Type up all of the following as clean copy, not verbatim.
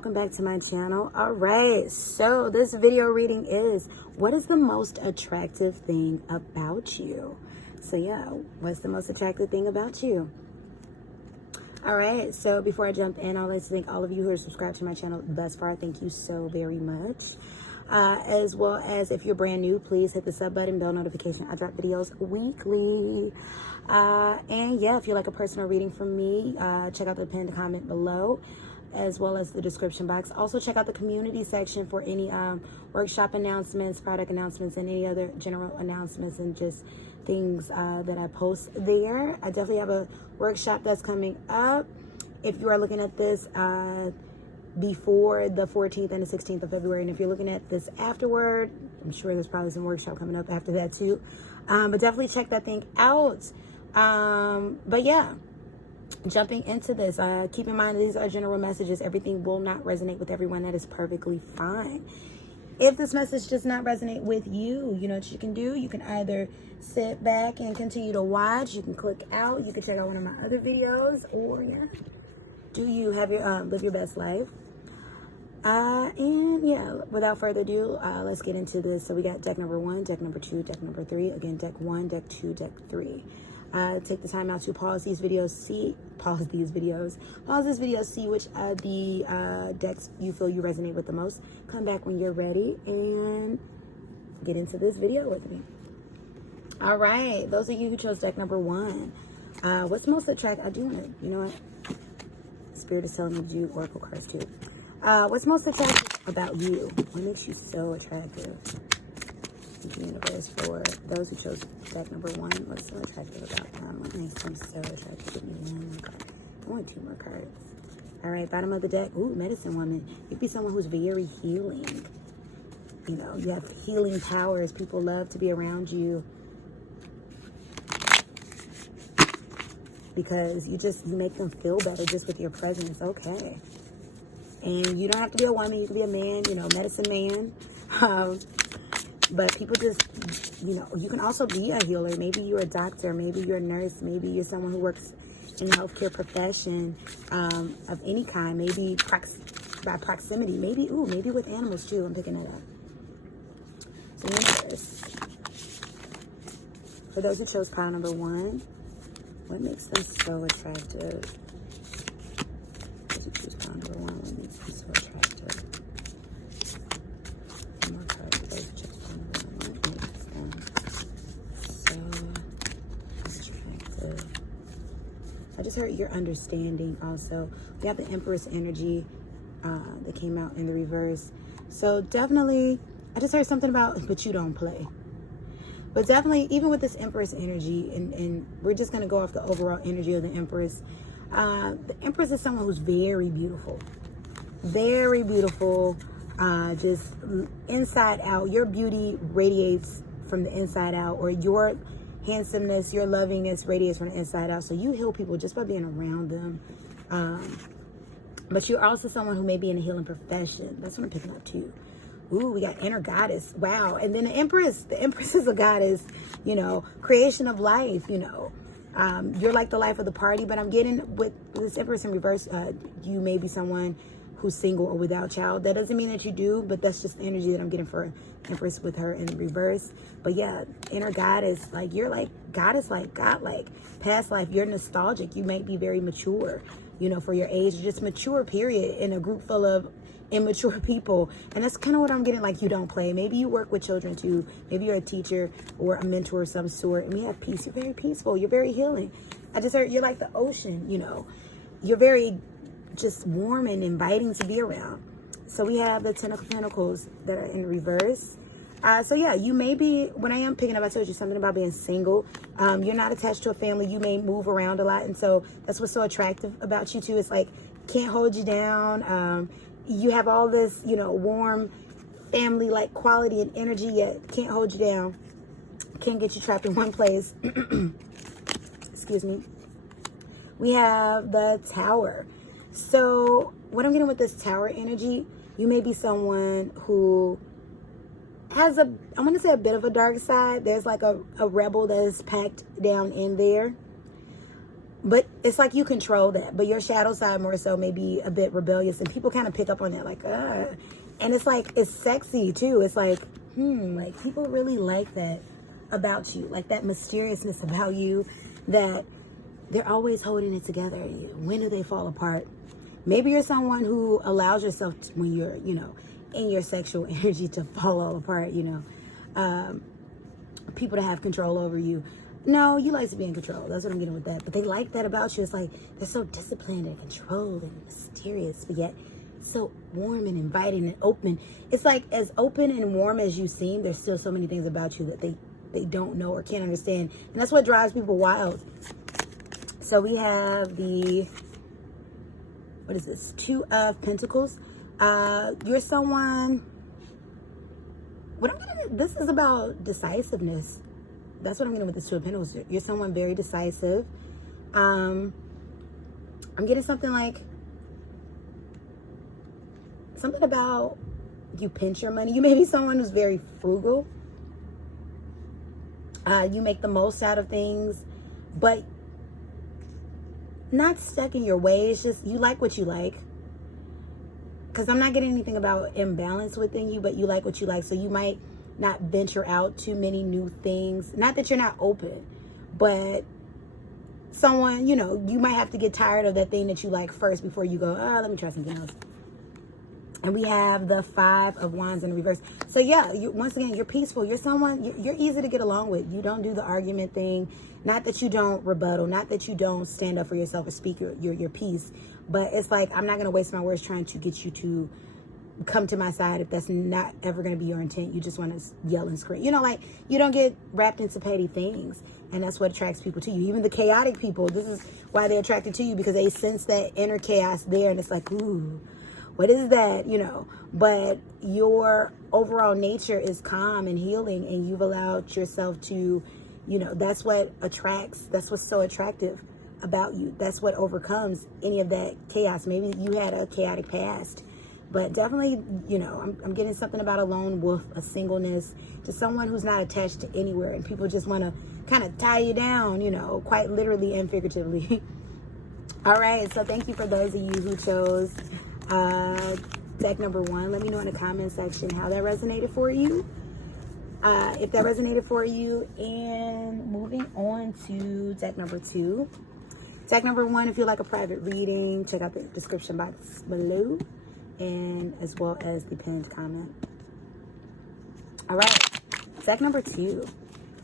welcome back to my channel. All right, so this video reading is, what is the most attractive thing about you? So yeah, what's the most attractive thing about you? All right, so before I jump in, I'd like to thank all of you who are subscribed to my channel thus far. Thank you so very much. As well as if you're brand new, please hit the sub button, bell notification. I drop videos weekly. And yeah, if you like a personal reading from me, check out the pinned comment below, as well as the description box. Also check out the community section for any workshop announcements, product announcements, and any other general announcements and just things that I post there. I definitely have a workshop that's coming up. If you are looking at this before the 14th and the 16th of February, and if you're looking at this afterward, I'm sure there's probably some workshop coming up after that too. But definitely check that thing out. But yeah, jumping into this, keep in mind these are general messages. Everything will not resonate with everyone. That is perfectly fine. If this message does not resonate with you, you know what you can do? You can either sit back and continue to watch. You can click out. You can check out one of my other videos, or yeah, do you have your live your best life? And yeah, without further ado, let's get into this. So we got deck number 1, deck number 2, deck number 3. Again, deck 1, deck 2, deck 3. Take the time out to pause these videos, see which of the decks you feel you resonate with the most. Come back when you're ready and get into this video with me. All right, those of you who chose deck number 1, what's most attractive? I do want to, you know what? Spirit is telling me to do oracle cards too. What's most attractive about you? What makes you so attractive? The universe for those who chose deck number 1. What's so attractive about them? What makes them so attractive? Give me one more card. I want 2 more cards. All right, bottom of the deck. Ooh, medicine woman. You could be someone who's very healing. You know, you have healing powers. People love to be around you because you make them feel better just with your presence. Okay. And you don't have to be a woman. You can be a man, you know, medicine man. But people just, you know, you can also be a healer. Maybe you're a doctor. Maybe you're a nurse. Maybe you're someone who works in the healthcare profession of any kind. Maybe by proximity. Maybe with animals too. I'm picking that up. So universe. For those who chose pile number 1, what makes them so attractive? Those who choose pile number 1, what makes them so attractive? One more card for those who chose pile number 1. What makes them so attractive? I just heard your understanding also. We have the Empress energy that came out in the reverse. So definitely, I just heard something about, but you don't play. But definitely, even with this Empress energy, and we're just going to go off the overall energy of the Empress. The Empress is someone who's very beautiful. Very beautiful. Just inside out. Your beauty radiates from the inside out, or your handsomeness, your lovingness radiates from the inside out. So you heal people just by being around them. But you're also someone who may be in a healing profession. That's what I'm picking up too. Ooh, we got inner goddess. Wow. And then the Empress is a goddess, you know, creation of life, you know. You're like the life of the party, but I'm getting with this Empress in reverse, you may be someone who's single or without child. That doesn't mean that you do, but that's just the energy that I'm getting for Empress with her in reverse. But yeah, inner goddess, like you're like goddess, like godlike. Past life, you're nostalgic. You might be very mature, you know, for your age, just mature, period, in a group full of immature people. And that's kind of what I'm getting, like you don't play. Maybe you work with children too. Maybe you're a teacher or a mentor of some sort. And we have peace. You're very peaceful. You're very healing. I just heard you're like the ocean, you know. You're very just warm and inviting to be around. So we have the Ten of Pentacles that are in reverse. So yeah, you may be, when I am picking up, I told you something about being single. You're not attached to a family. You may move around a lot. And so that's what's so attractive about you too. It's like, can't hold you down. You have all this, you know, warm family-like quality and energy, yet can't hold you down. Can't get you trapped in one place. Excuse me. We have the Tower. So what I'm getting with this Tower energy, you may be someone who has I want to say a bit of a dark side. There's like a rebel that is packed down in there. But it's like you control that. But your shadow side more so may be a bit rebellious. And people kind of pick up on that, like, and it's like, it's sexy too. It's like, like people really like that about you. Like that mysteriousness about you, that they're always holding it together. When do they fall apart? Maybe you're someone who allows yourself to, when you're, you know, in your sexual energy, to fall all apart, you know. People to have control over you. No, you like to be in control. That's what I'm getting with that. But they like that about you. It's like they're so disciplined and controlled and mysterious, but yet so warm and inviting and open. It's like as open and warm as you seem, there's still so many things about you that they don't know or can't understand. And that's what drives people wild. So we have the, what is this? 2 of Pentacles. You're someone, what I'm getting, this is about decisiveness. That's what I'm getting with this 2 of Pentacles. You're someone very decisive. I'm getting something like, something about you pinch your money. You may be someone who's very frugal. You make the most out of things, but not stuck in your ways. Just you like what you like. Because I'm not getting anything about imbalance within you, but you like what you like. So you might not venture out too many new things. Not that you're not open, but someone, you know, you might have to get tired of that thing that you like first before you go, let me try something else. And we have the 5 of Wands in reverse. So yeah, once again, you're peaceful. You're someone, you're easy to get along with. You don't do the argument thing. Not that you don't rebuttal. Not that you don't stand up for yourself or speak your piece. But it's like, I'm not going to waste my words trying to get you to come to my side if that's not ever going to be your intent. You just want to yell and scream. You know, like, you don't get wrapped into petty things. And that's what attracts people to you. Even the chaotic people, this is why they're attracted to you, because they sense that inner chaos there. And it's like, ooh, what is that? You know, but your overall nature is calm and healing, and you've allowed yourself to, you know, that's what attracts, that's what's so attractive about you. That's what overcomes any of that chaos. Maybe you had a chaotic past, but definitely, you know, I'm getting something about a lone wolf, a singleness, to someone who's not attached to anywhere, and people just want to kind of tie you down, you know, quite literally and figuratively. All right, so thank you for those of you who chose deck number 1. Let me know in the comment section how that resonated for you. If that resonated for you. And moving on to deck number 2. Deck number 1, if you like a private reading, check out the description box below, and as well as the pinned comment. All right, deck number 2.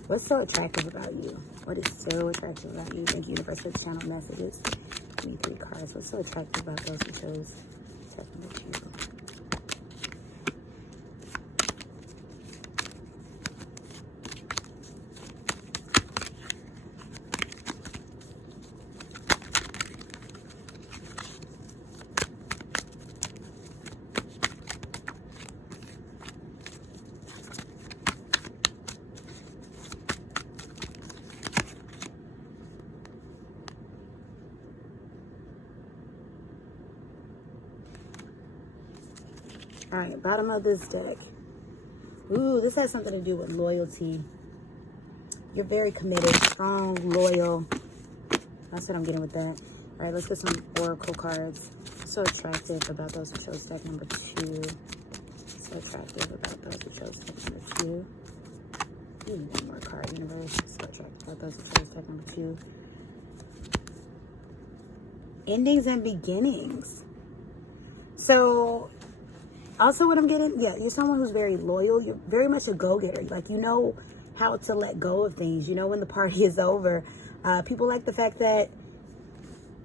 What's so attractive about you? What is so attractive about you? Thank you, universe, for the channel messages. Give me 3 cards. What's so attractive about those who chose deck number 2? All right, bottom of this deck. Ooh, this has something to do with loyalty. You're very committed, strong, loyal. That's what I'm getting with that. All right, let's get some oracle cards. So attractive about those who chose deck number 2. So attractive about those who chose deck number 2. Ooh, one more card, universe. So attractive about those who chose deck number 2. Endings and beginnings. So also what I'm getting, yeah, you're someone who's very loyal. You're very much a go-getter. Like, you know how to let go of things. You know when the party is over. People like the fact that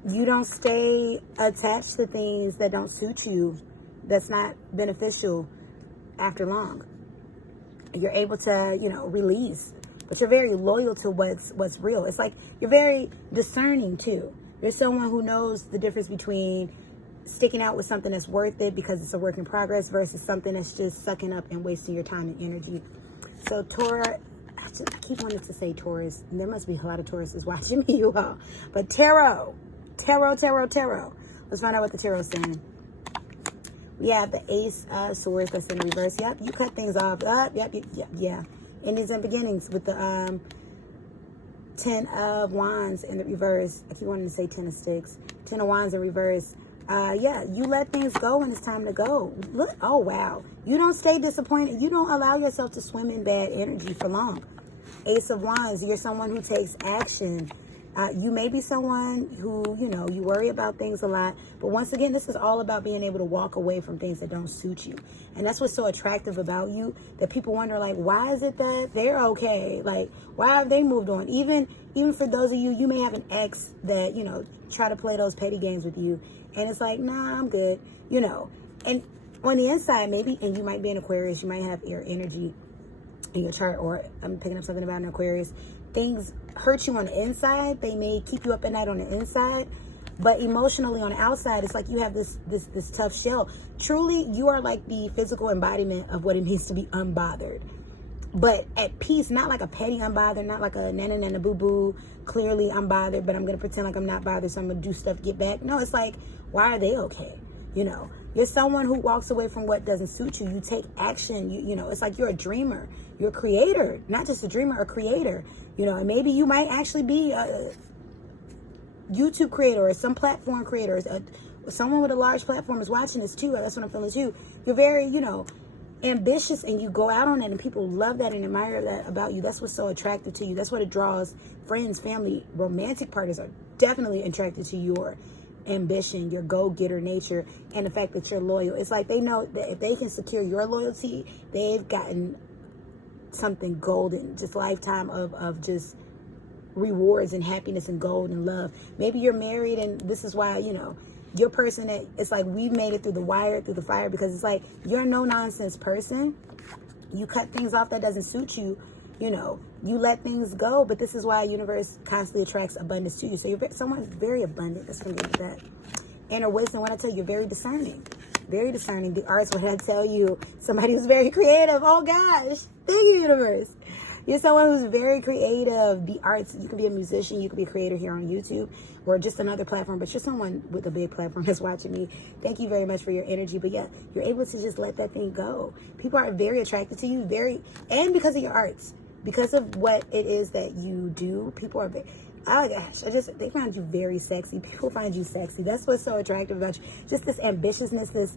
you don't stay attached to things that don't suit you, that's not beneficial after long. You're able to, you know, release. But you're very loyal to what's real. It's like you're very discerning too. You're someone who knows the difference between sticking out with something that's worth it because it's a work in progress versus something that's just sucking up and wasting your time and energy. So Taurus, I keep wanting to say Taurus. There must be a lot of Tauruses watching me, you all. But tarot. Let's find out what the tarot is saying. We have the Ace of Swords that's in reverse. Yep, you cut things off. Yep. Endings and beginnings with the 10 of Wands in the reverse. If you wanted to say 10 of Sticks, 10 of Wands in reverse. Yeah, you let things go when it's time to go. Look, oh wow. You don't stay disappointed. You don't allow yourself to swim in bad energy for long. Ace of Wands, you're someone who takes action. You may be someone who, you worry about things a lot. But once again, this is all about being able to walk away from things that don't suit you. And that's what's so attractive about you, that people wonder, like, why is it that they're okay? Like, why have they moved on? Even for those of you, you may have an ex that, try to play those petty games with you. And it's like, nah, I'm good, And on the inside, maybe, and you might be an Aquarius, you might have air energy in your chart, or I'm picking up something about an Aquarius. Things hurt you on the inside. They may keep you up at night on the inside, but emotionally on the outside, it's like you have this tough shell. Truly, you are like the physical embodiment of what it means to be unbothered, but at peace. Not like a petty unbothered, not like a nana boo boo. Clearly, I'm bothered, but I'm gonna pretend like I'm not bothered, so I'm gonna do stuff to get back. No, it's like, why are they okay? You're someone who walks away from what doesn't suit you. You take action. It's like you're a dreamer. You're a creator, not just a dreamer, a creator. And maybe you might actually be a YouTube creator or some platform creator. Someone with a large platform is watching this too. That's what I'm feeling too. You're very, ambitious, and you go out on it, and people love that and admire that about you. That's what's so attractive to you. That's what it draws. Friends, family, romantic partners are definitely attracted to your ambition, your go-getter nature, and the fact that you're loyal. It's like they know that if they can secure your loyalty, they've gotten something golden, just lifetime of just rewards and happiness and gold and love. Maybe you're married, and this is why, you're a person that it's like we've made it through the wire, through the fire, because it's like you're a no-nonsense person. You cut things off that doesn't suit you. You let things go, but this is why universe constantly attracts abundance to you. So you're someone very abundant. That's what I'm getting at that. Inner wisdom, when I tell you, you're very discerning. Very discerning. The arts, when I tell you, somebody who's very creative. Oh gosh. Thank you, universe. You're someone who's very creative. The arts, you can be a musician, you can be a creator here on YouTube or just another platform, but you're someone with a big platform that's watching me. Thank you very much for your energy. But yeah, you're able to just let that thing go. People are very attracted to you, and because of your arts, because of what it is that you do, people are very, oh gosh, they find you very sexy. People find you sexy. That's what's so attractive about you. Just this ambitiousness, this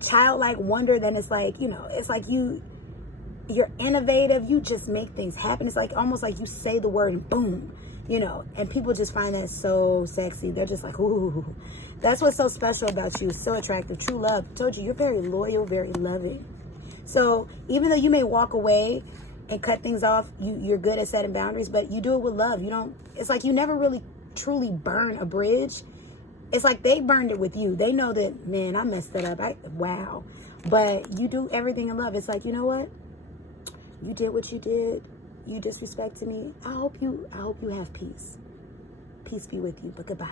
childlike wonder. Then it's like, it's like you're innovative. You just make things happen. It's like almost like you say the word and boom, and people just find that so sexy. They're just like, ooh, that's what's so special about you. It's so attractive. True love. I told you, you're very loyal, very loving. So even though you may walk away and cut things off, you're good at setting boundaries, but you do it with love. It's like you never really truly burn a bridge. It's like they burned it with you. They know that, man, I messed that up. Wow. But you do everything in love. It's like, you know what? You did what you did. You disrespected me. I hope you have peace. Peace be with you, but goodbye.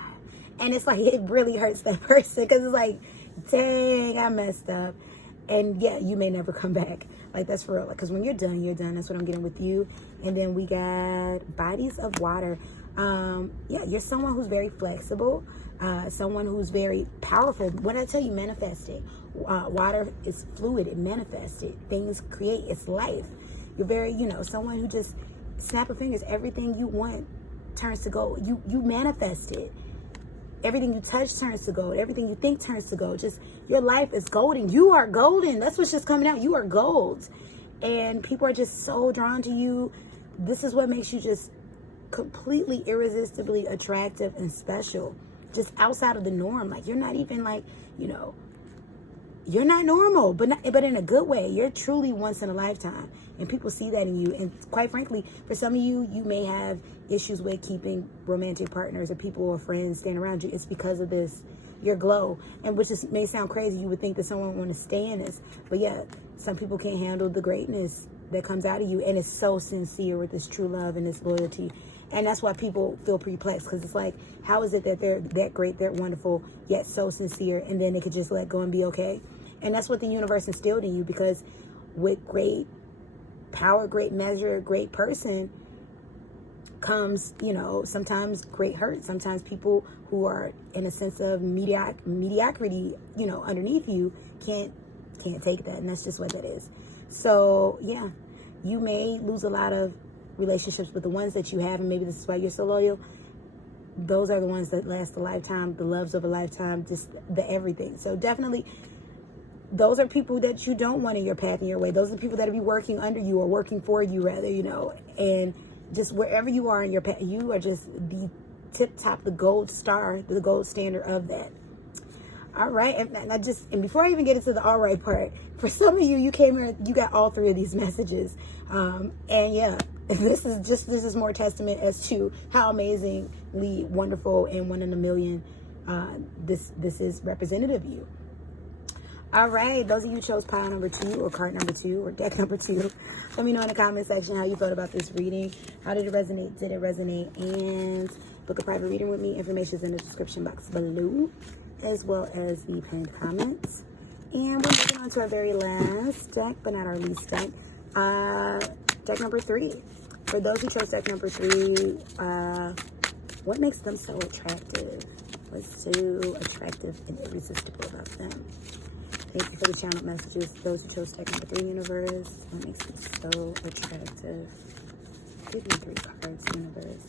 And it's like, it really hurts that person because it's like, dang, I messed up. And yeah, you may never come back. Like, that's for real. Because when you're done, you're done. That's what I'm getting with you. And then we got bodies of water. Yeah, you're someone who's very flexible. Someone who's very powerful. When I tell you manifesting, water is fluid. It manifests it. Things create. It's life. You're very, someone who just snap of fingers. Everything you want turns to gold. You manifest it. Everything you touch turns to gold. Everything you think turns to gold. Just your life is golden. You are golden. That's what's just coming out. You are gold. And people are just so drawn to you. This is what makes you just completely irresistibly attractive and special. Just outside of the norm. Like, you're not even like, you're not normal, but in a good way. You're truly once in a lifetime. And people see that in you. And quite frankly, for some of you, you may have issues with keeping romantic partners or people or friends staying around you. It's because of this, your glow. And which may sound crazy. You would think that someone would want to stay in this. But yeah, some people can't handle the greatness that comes out of you. And it's so sincere with this true love and this loyalty. And that's why people feel perplexed. Because it's like, how is it that they're that great, they're wonderful, yet so sincere, and then they could just let go and be okay? And that's what the universe instilled in you. Because with great power, great measure, great person comes, sometimes great hurt. Sometimes people who are in a sense of mediocrity, underneath you can't take that. And that's just what that is. So yeah, you may lose a lot of relationships, but the ones that you have, and maybe this is why you're so loyal, those are the ones that last a lifetime, the loves of a lifetime, just the everything. So definitely, those are people that you don't want in your path, in your way. Those are the people that will be working under you, or working for you, rather, you know. And just wherever you are in your path, you are just the tip top, the gold star, the gold standard of that. All right. And before I even get into the all right part, for some of you, you came here, you got all three of these messages. And yeah, this is more testament as to how amazingly wonderful and one in a million this is representative of you. All right, those of you who chose pile number 2 or card number 2 or deck number 2, let me know in the comment section how you felt about this reading. How did it resonate? Did it resonate? And book a private reading with me. Information is in the description box below, as well as the pinned comments. And we're moving on to our very last deck, but not our least deck. Deck number 3. For those who chose deck number 3, what makes them so attractive? What's so attractive and irresistible about them? Thank you for the channel messages. Those who chose deck number 3, universe. What makes them so attractive? Give me 3 cards, universe.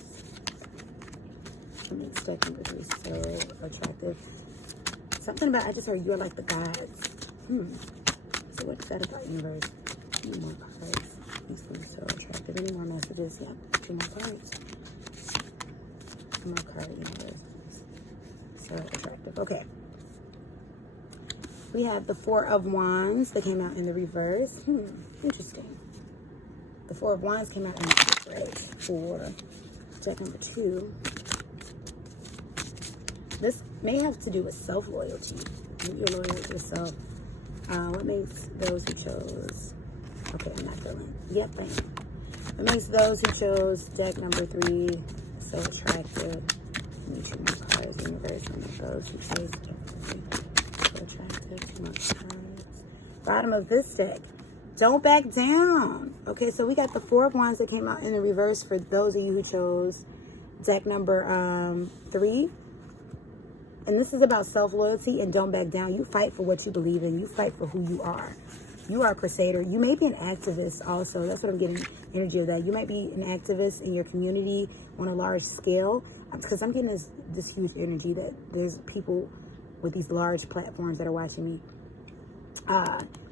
What makes deck number 3 so attractive? Something about, I just heard you're like the gods. So what's that about, universe? 2 more cards. Makes them so attractive. Any more messages? Yeah, 2 more cards. 2 more cards, universe. So attractive. Okay. We have the 4 of Wands that came out in the reverse. Interesting. The 4 of Wands came out in the reverse for deck number 2. This may have to do with self-loyalty. Maybe you're loyal to yourself. What makes those who chose... Okay, I'm not feeling... Yep, I am. What makes those who chose deck number 3 so attractive? Let me 2 more cards. Universe, what makes those who chose deck number 3 so attractive? 2 more cards. Bottom of this deck. Don't back down. Okay, so we got the 4 of Wands that came out in the reverse for those of you who chose deck number 3. And this is about self-loyalty and don't back down. You fight for what you believe in. You fight for who you are. You are a crusader. You may be an activist also. That's what I'm getting energy of that. You might be an activist in your community on a large scale. Because I'm getting this huge energy that there's people with these large platforms that are watching me.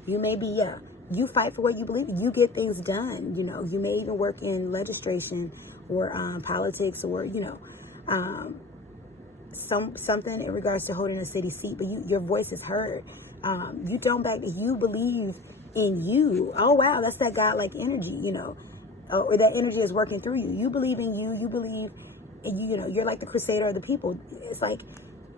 You may be, you fight for what you believe in. You get things done. You know, you may even work in legislation or politics or, you know, something in regards to holding a city seat, but your voice is heard. You don't back. You believe in you. Oh wow, that's that God-like energy, you know, or that energy is working through you. You believe in you. You believe, in you know, you're like the crusader of the people. It's like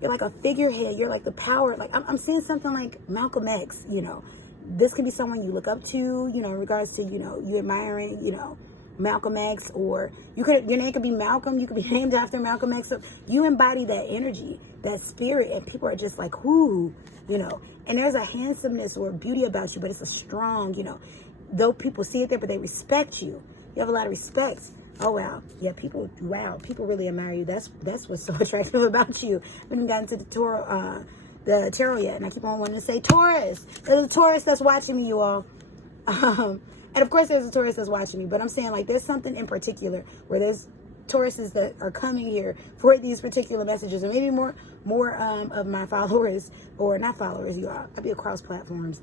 you're like a figurehead. You're like the power. Like I'm seeing something like Malcolm X. You know, this could be someone you look up to. You know, in regards to, you know, you admiring, you know, Malcolm X, or your name could be Malcolm. You could be named after Malcolm X. So you embody that energy, that spirit, and people are just like, whoo, you know. And there's a handsomeness or beauty about you, but it's a strong, you know. Though people see it there, but they respect you. You have a lot of respect. Oh wow, yeah, people really admire you. That's what's so attractive about you. We haven't gotten to the tarot yet, and I keep on wanting to say Taurus. There's a Taurus that's watching me, you all. And of course, there's a Taurus that's watching me, but I'm saying, like, there's something in particular where there's Tauruses that are coming here for these particular messages, and maybe more of my followers, or not followers, you all. I'll be across platforms.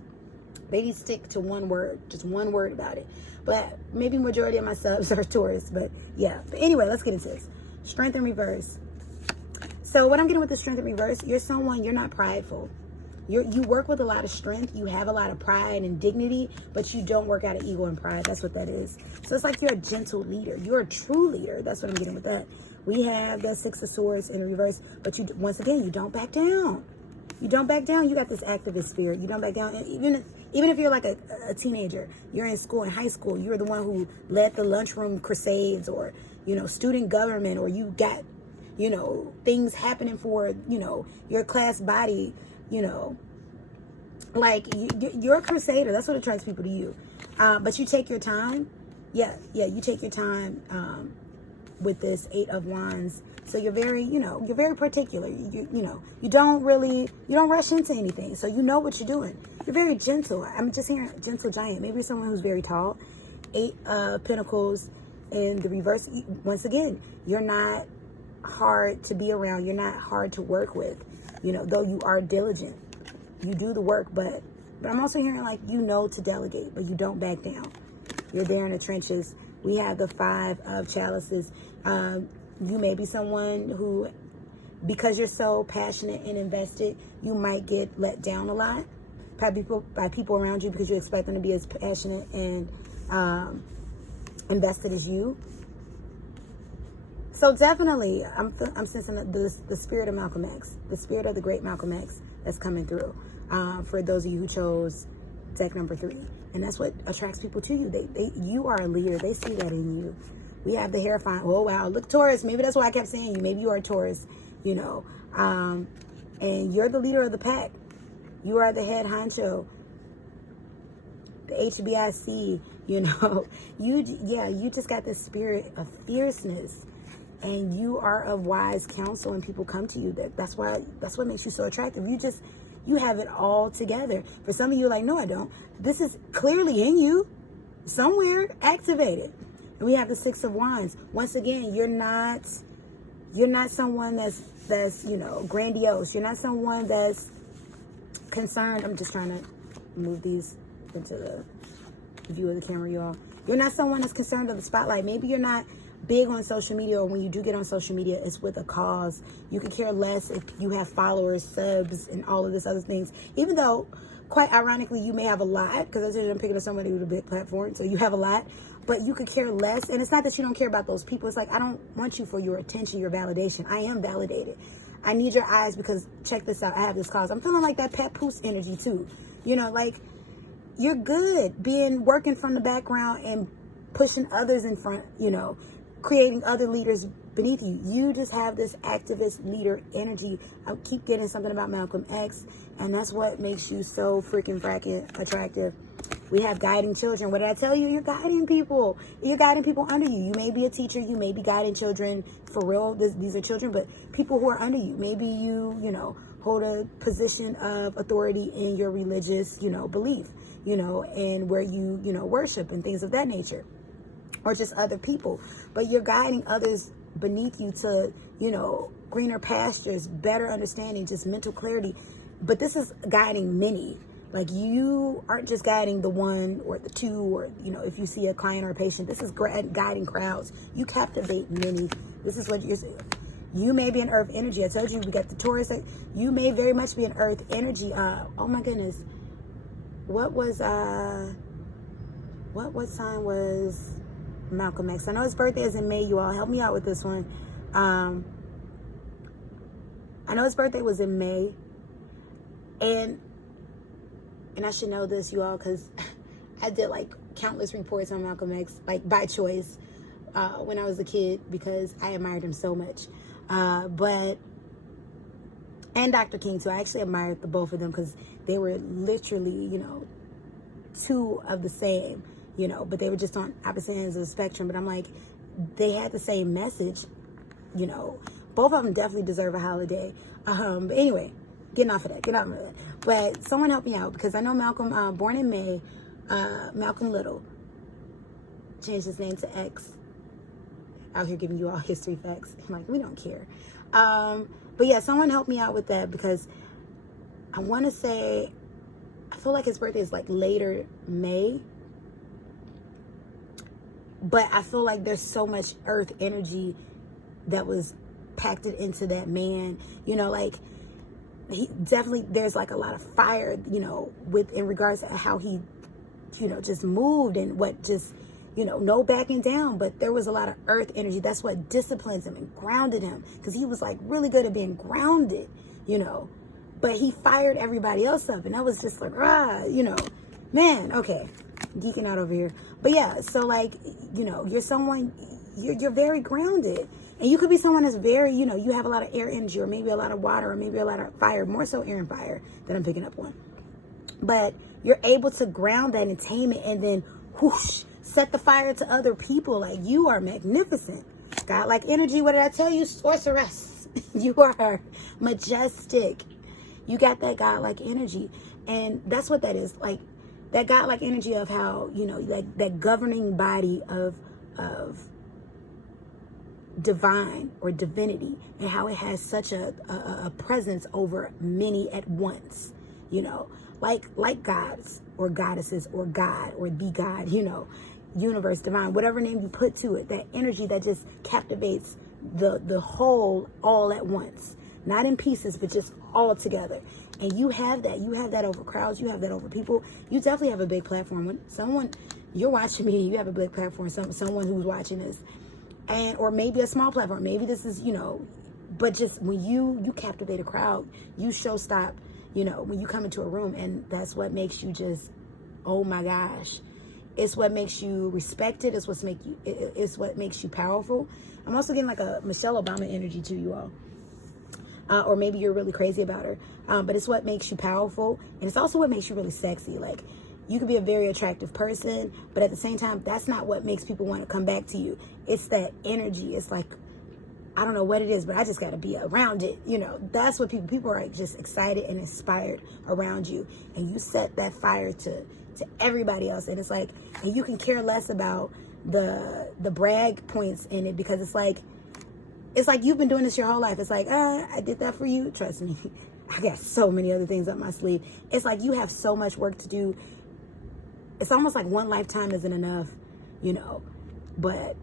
Maybe stick to one word, just one word about it. But maybe majority of my subs are Taurus. But yeah. But anyway, let's get into this. Strength in reverse. So what I'm getting with the strength in reverse, you're someone, you're not prideful. You work with a lot of strength. You have a lot of pride and dignity, but you don't work out of ego and pride. That's what that is. So it's like you're a gentle leader. You're a true leader. That's what I'm getting with that. We have the 6 of Swords in reverse, but you, once again, you don't back down. You don't back down. You got this activist spirit. You don't back down. And even if you're like a teenager, you're in school, in high school, you're the one who led the lunchroom crusades, or, you know, student government, or you got, you know, things happening for, you know, your class body, you know, like you're a crusader. That's what attracts people to you. But you take your time. Yeah, you take your time with this 8 of Wands. So you're very, you know, you're very particular. You know, you don't rush into anything. So you know what you're doing. You're very gentle. I'm just hearing gentle giant. Maybe someone who's very tall. 8 of Pentacles. in the reverse, once again, you're not hard to be around. You're not hard to work with, though you are diligent. You do the work, but I'm also hearing like, to delegate, but you don't back down. You're there in the trenches. We have the 5 of chalices. You may be someone who, because you're so passionate and invested, you might get let down a lot by people around you because you expect them to be as passionate and invested as you. So definitely, I'm sensing the spirit of Malcolm X, the spirit of the great Malcolm X that's coming through. For those of you who chose deck number 3, and that's what attracts people to you. You are a leader. They see that in you. We have the Hierophant. Oh wow, look, Taurus. Maybe that's why I kept saying you. Maybe you are a Taurus. And you're the leader of the pack. You are the head honcho. The HBIC. You just got this spirit of fierceness. And you are of wise counsel, and people come to you. That's what makes you so attractive. You have it all together. For some of you, like, no, I don't. This is clearly in you, somewhere activated. And we have the 6 of Wands. Once again, you're not someone that's grandiose. You're not someone that's concerned. I'm just trying to move these into the view of the camera, y'all. You're not someone that's concerned of the spotlight. Maybe you're not big on social media, or when you do get on social media, it's with a cause. You could care less if you have followers, subs, and all of this other things. Even though, quite ironically, you may have a lot, because I'm picking up somebody with a big platform, so you have a lot, but you could care less. And it's not that you don't care about those people. It's like, I don't want you for your attention, your validation. I am validated. I need your eyes because, check this out, I have this cause. I'm feeling like that papoose energy too. Like, you're good working from the background and pushing others in front, creating other leaders beneath you. You just have this activist leader energy. I keep getting something about Malcolm X, and that's what makes you so freaking attractive. We have guiding children. What did I tell you? You're guiding people. You're guiding people under you. You may be a teacher. You may be guiding children for real. These are children, but people who are under you. Maybe you hold a position of authority in your religious, belief, and where you, worship and things of that nature. Or just other people, but you're guiding others beneath you to, greener pastures, better understanding, just mental clarity. But this is guiding many. Like, you aren't just guiding the one or the two, or, if you see a client or a patient, this is guiding crowds. You captivate many. This is what you're saying. You may be an earth energy. I told you, we got the Taurus. You may very much be an earth energy. Oh my goodness. What sign was Malcolm X? I know his birthday is in May. You all help me out with this one. I know his birthday was in May, and I should know this, you all, because I did like countless reports on Malcolm X, like by choice, when I was a kid, because I admired him so much. And Dr. King too. I actually admired the both of them because they were literally, two of the same. But they were just on opposite ends of the spectrum. But I'm like, they had the same message, Both of them definitely deserve a holiday. But anyway, getting off of that. But someone help me out, because I know Malcolm, born in May, Malcolm Little, changed his name to X. Out here giving you all history facts. I'm like, we don't care. But yeah, someone help me out with that, because I want to say, I feel like his birthday is like later May. But I feel like there's so much earth energy that was packed into that man. Like, he definitely, there's like a lot of fire, in regards to how he, just moved, and what just, no backing down. But there was a lot of earth energy. That's what disciplines him and grounded him, because he was like really good at being grounded, But he fired everybody else up, and I was just like, man, okay. Geeking out over here. But yeah, so like, you're someone, you're very grounded, and you could be someone that's very, you have a lot of air energy, or maybe a lot of water, or maybe a lot of fire, more so air and fire that I'm picking up on. But you're able to ground that and tame it, and then whoosh, set the fire to other people. Like, you are magnificent. God-like energy. What did I tell you? Sorceress. You are majestic. You got that God-like energy, and that's what that is. Like, that godlike energy of how, like that governing body of divine or divinity, and how it has such a presence over many at once, you know, like gods or goddesses or God or the God, you know, universe, divine, whatever name you put to it, that energy that just captivates the whole all at once, not in pieces, but just all together. And you have that over crowds, you have that over people. You definitely have a big platform. When someone, you're watching me, you have a big platform, someone who's watching this, and or maybe a small platform, maybe this is, you know, but just when you captivate a crowd, you show stop, you know, when you come into a room, and that's what makes you just, oh my gosh, it's what makes you respected. It's what makes you powerful. I'm also getting like a Michelle Obama energy to you all. Or maybe you're really crazy about her. But it's what makes you powerful. And it's also what makes you really sexy. Like, you could be a very attractive person, but at the same time, that's not what makes people want to come back to you. It's that energy. It's like, I don't know what it is, but I just got to be around it. You know, that's what people are like, just excited and inspired around you. And you set that fire to everybody else. And it's like, and you can care less about the brag points in it, because it's like you've been doing this your whole life. It's like, I did that for you. Trust me, I got so many other things up my sleeve. It's like you have so much work to do. It's almost like one lifetime isn't enough, you know, but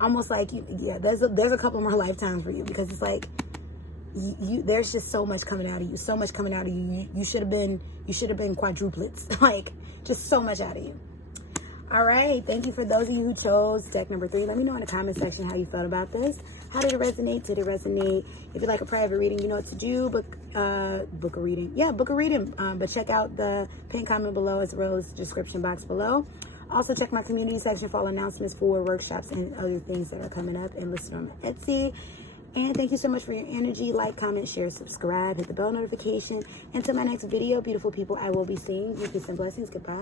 almost like, yeah, there's a couple more lifetimes for you, because it's like there's just so much coming out of you, so much coming out of you. You should have been quadruplets, like just so much out of you. All right, thank you for those of you who chose deck number 3. Let me know in the comment section how you felt about this. How did it resonate? Did it resonate? If you'd like a private reading, you know what to do. Book a reading. Yeah, book a reading. But check out the pinned comment below, as well as the description box below. Also, check my community section for all announcements for workshops and other things that are coming up, and listen on my Etsy. And thank you so much for your energy. Like, comment, share, subscribe, hit the bell notification. Until my next video, beautiful people, I will be seeing you. Peace and blessings. Goodbye.